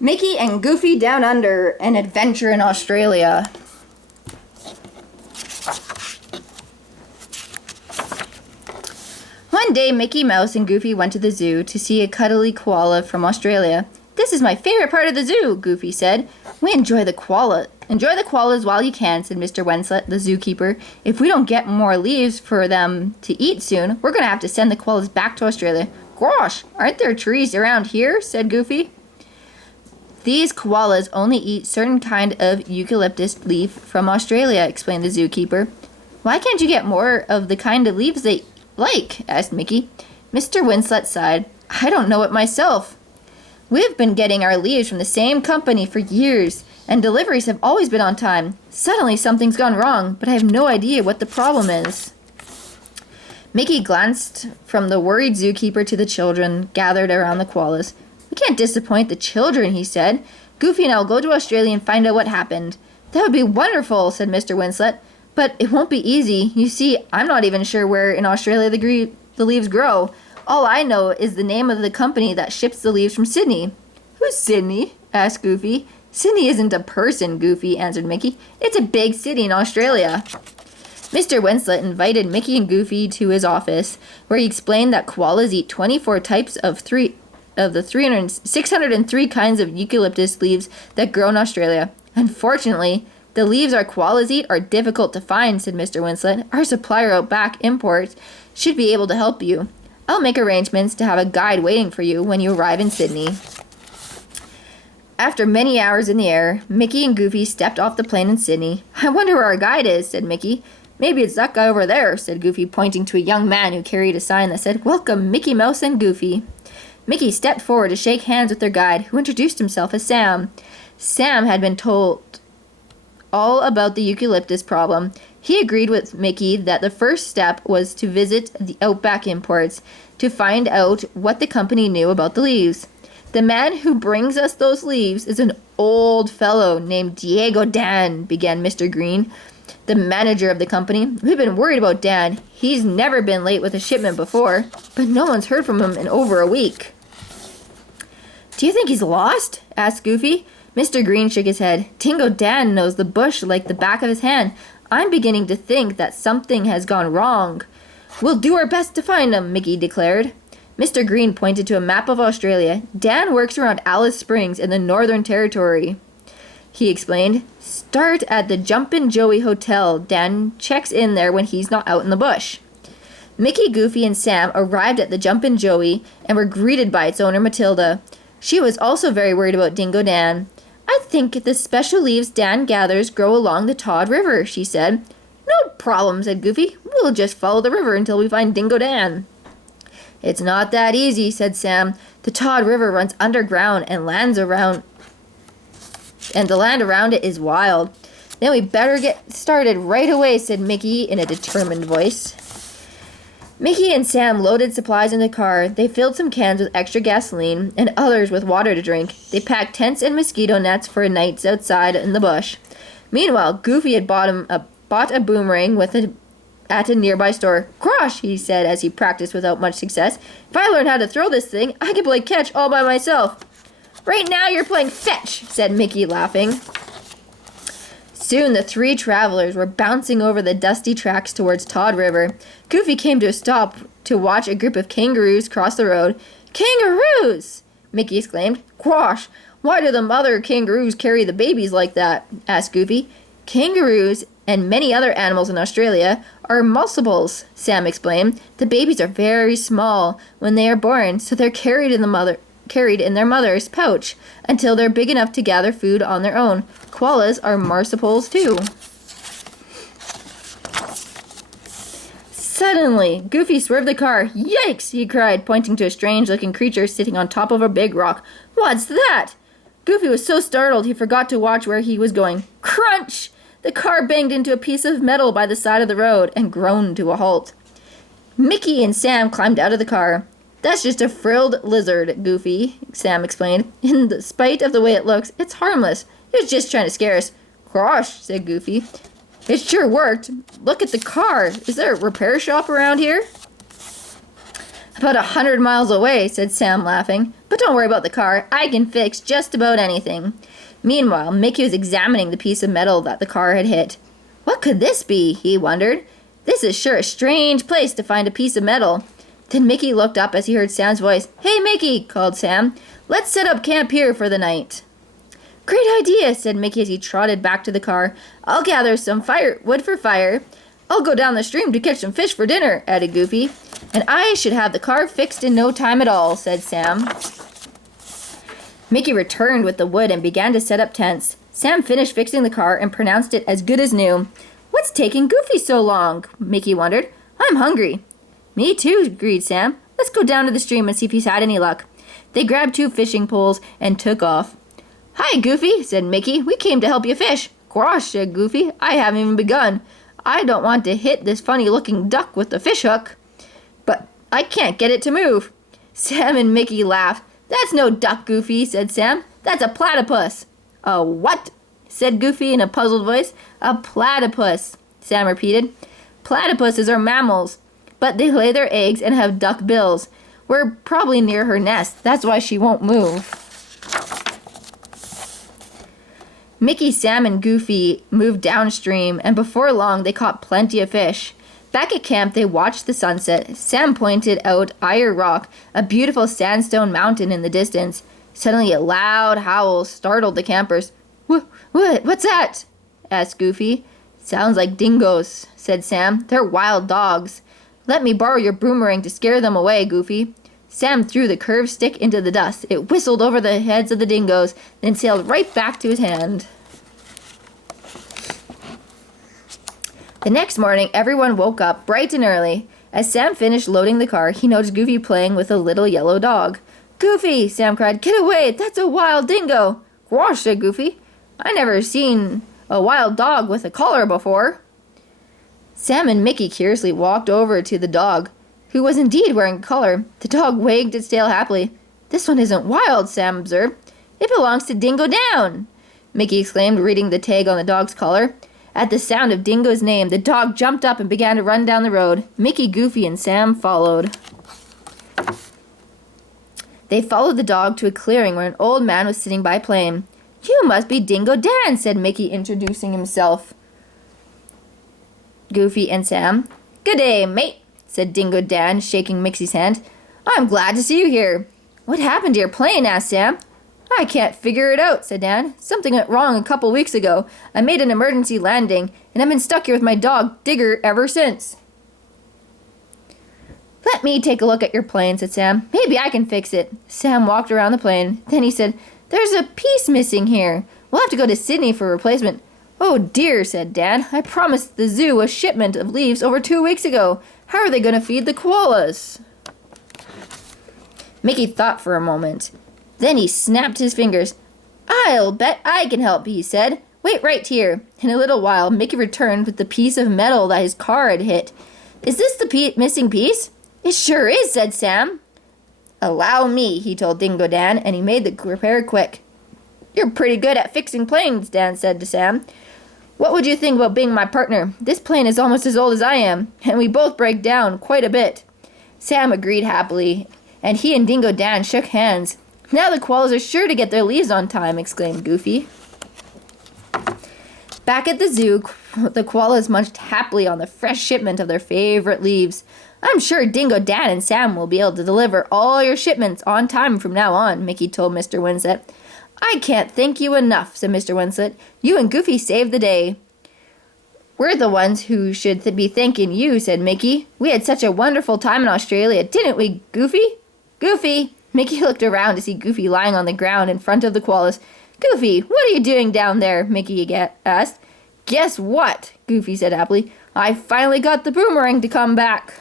Mickey and Goofy Down Under, an adventure in Australia. One day, Mickey Mouse and Goofy went to the zoo to see a cuddly koala from Australia. "This is my favorite part of the zoo," Goofy said. "We enjoy the koala. Enjoy the koalas while you can," said Mr. Wenslet, the zookeeper. "If we don't get more leaves for them to eat soon, we're going to have to send the koalas back to Australia." "Gosh, aren't there trees around here?" said Goofy. "These koalas only eat certain kind of eucalyptus leaf from Australia," explained the zookeeper. "Why can't you get more of the kind of leaves they like?" asked Mickey. Mr. Winslet sighed. "I don't know it myself. We've been getting our leaves from the same company for years, and deliveries have always been on time. Suddenly something's gone wrong, but I have no idea what the problem is." Mickey glanced from the worried zookeeper to the children gathered around the koalas. "We can't disappoint the children," he said. "Goofy and I will go to Australia and find out what happened." "That would be wonderful," said Mr. Winslet. "But it won't be easy. You see, I'm not even sure where in Australia the leaves grow. All I know is the name of the company that ships the leaves from Sydney." "Who's Sydney?" asked Goofy. "Sydney isn't a person," Goofy answered Mickey. "It's a big city in Australia." Mr. Winslet invited Mickey and Goofy to his office, where he explained that koalas eat 24 types of the 603 kinds of eucalyptus leaves that grow in Australia. "Unfortunately, the leaves our koalas eat are difficult to find," said Mr. Winslet. "Our supplier Outback Imports should be able to help you. I'll make arrangements to have a guide waiting for you when you arrive in Sydney." After many hours in the air, Mickey and Goofy stepped off the plane in Sydney. "I wonder where our guide is," said Mickey. "Maybe it's that guy over there," said Goofy, pointing to a young man who carried a sign that said, "Welcome, Mickey Mouse and Goofy." Mickey stepped forward to shake hands with their guide, who introduced himself as Sam. Sam had been told all about the eucalyptus problem. He agreed with Mickey that the first step was to visit the Outback Imports to find out what the company knew about the leaves. "The man who brings us those leaves is an old fellow named Dingo Dan," began Mr. Green, the manager of the company. "We've been worried about Dan. He's never been late with a shipment before, but no one's heard from him in over a week." "Do you think he's lost?" asked Goofy. Mr. Green shook his head. "Dingo Dan knows the bush like the back of his hand. I'm beginning to think that something has gone wrong." "We'll do our best to find him," Mickey declared. Mr. Green pointed to a map of Australia. "Dan works around Alice Springs in the Northern Territory," he explained. "Start at the Jumpin' Joey Hotel. Dan checks in there when he's not out in the bush." Mickey, Goofy, and Sam arrived at the Jumpin' Joey and were greeted by its owner, Matilda. She was also very worried about Dingo Dan. "I think the special leaves Dan gathers grow along the Todd River," she said. "No problem," said Goofy. "We'll just follow the river until we find Dingo Dan." "It's not that easy," said Sam. "The Todd River runs underground and the land around it is wild." "Then we better get started right away," said Mickey in a determined voice. Mickey and Sam loaded supplies in the car. They filled some cans with extra gasoline and others with water to drink. They packed tents and mosquito nets for nights outside in the bush. Meanwhile, Goofy had bought a boomerang at a nearby store. "Gosh," he said as he practiced without much success. "If I learn how to throw this thing, I can play catch all by myself." "Right now you're playing fetch," said Mickey, laughing. Soon the three travelers were bouncing over the dusty tracks towards Todd River. Goofy came to a stop to watch a group of kangaroos cross the road. "Kangaroos!" Mickey exclaimed. "Gosh, why do the mother kangaroos carry the babies like that?" asked Goofy. "Kangaroos and many other animals in Australia are marsupials," Sam explained. "The babies are very small when they are born, so they're carried in their mother's pouch until they're big enough to gather food on their own. Koalas are marsupials too." Suddenly, Goofy swerved the car. "Yikes!" he cried, pointing to a strange-looking creature sitting on top of a big rock. "What's that?" Goofy was so startled he forgot to watch where he was going. Crunch! The car banged into a piece of metal by the side of the road and groaned to a halt. Mickey and Sam climbed out of the car. "That's just a frilled lizard, Goofy," Sam explained. "In spite of the way it looks, it's harmless. It was just trying to scare us." "Gosh," said Goofy. "It sure worked. Look at the car. Is there a repair shop around here?" About 100 miles away, said Sam, laughing. But don't worry about the car. I can fix just about anything. Meanwhile, Mickey was examining the piece of metal that the car had hit. What could this be? He wondered. This is sure a strange place to find a piece of metal. Then Mickey looked up as he heard Sam's voice. Hey, Mickey, called Sam. Let's set up camp here for the night. Great idea, said Mickey as he trotted back to the car. I'll gather some wood for fire. I'll go down the stream to catch some fish for dinner, added Goofy. And I should have the car fixed in no time at all, said Sam. Mickey returned with the wood and began to set up tents. Sam finished fixing the car and pronounced it as good as new. What's taking Goofy so long? Mickey wondered. I'm hungry. Me too, agreed Sam. Let's go down to the stream and see if he's had any luck. They grabbed 2 fishing poles and took off. Hi, Goofy, said Mickey. We came to help you fish. Gosh, said Goofy. I haven't even begun. I don't want to hit this funny-looking duck with the fish hook. But I can't get it to move. Sam and Mickey laughed. That's no duck, Goofy, said Sam. That's a platypus. A what? Said Goofy in a puzzled voice. A platypus, Sam repeated. Platypuses are mammals, but they lay their eggs and have duck bills. We're probably near her nest. That's why she won't move. Mickey, Sam, and Goofy moved downstream, and before long they caught plenty of fish. Back at camp, they watched the sunset. Sam pointed out Iron Rock, a beautiful sandstone mountain in the distance. Suddenly a loud howl startled the campers. What's that? Asked Goofy. Sounds like dingoes, said Sam. They're wild dogs. Let me borrow your boomerang to scare them away, Goofy. Sam threw the curved stick into the dust. It whistled over the heads of the dingoes, then sailed right back to his hand. The next morning, everyone woke up bright and early. As Sam finished loading the car, he noticed Goofy playing with a little yellow dog. Goofy, Sam cried, get away, that's a wild dingo. Gosh, said Goofy, I never seen a wild dog with a collar before. Sam and Mickey curiously walked over to the dog, who was indeed wearing a collar. The dog wagged its tail happily. This one isn't wild, Sam observed. It belongs to Dingo Dan, Mickey exclaimed, reading the tag on the dog's collar. At the sound of Dingo's name, the dog jumped up and began to run down the road. Mickey, Goofy, and Sam followed. They followed the dog to a clearing where an old man was sitting by playing. You must be Dingo Dan, said Mickey, introducing himself. Goofy and Sam. Good day, mate, said Dingo Dan, shaking Mickey's hand. I'm glad to see you here. What happened to your plane? Asked Sam. I can't figure it out, said Dan. Something went wrong a couple weeks ago. I made an emergency landing, and I've been stuck here with my dog, Digger, ever since. Let me take a look at your plane, said Sam. Maybe I can fix it. Sam walked around the plane. Then he said, There's a piece missing here. We'll have to go to Sydney for a replacement. Oh dear, said Dan. I promised the zoo a shipment of leaves over 2 weeks ago. How are they going to feed the koalas? Mickey thought for a moment. Then he snapped his fingers. I'll bet I can help, he said. Wait right here. In a little while, Mickey returned with the piece of metal that his car had hit. Is this the missing piece? It sure is, said Sam. Allow me, he told Dingo Dan, and he made the repair quick. You're pretty good at fixing planes, Dan said to Sam. What would you think about being my partner? This plane is almost as old as I am, and we both break down quite a bit. Sam agreed happily, and he and Dingo Dan shook hands. Now the koalas are sure to get their leaves on time, exclaimed Goofy. Back at the zoo, the koalas munched happily on the fresh shipment of their favorite leaves. I'm sure Dingo Dan and Sam will be able to deliver all your shipments on time from now on, Mickey told Mr. Winslet. I can't thank you enough, said Mr. Winslet. You and Goofy saved the day. We're the ones who should be thanking you, said Mickey. We had such a wonderful time in Australia, didn't we, Goofy? Goofy! Mickey looked around to see Goofy lying on the ground in front of the koalas. Goofy, what are you doing down there? Mickey asked. Guess what? Goofy said happily. I finally got the boomerang to come back.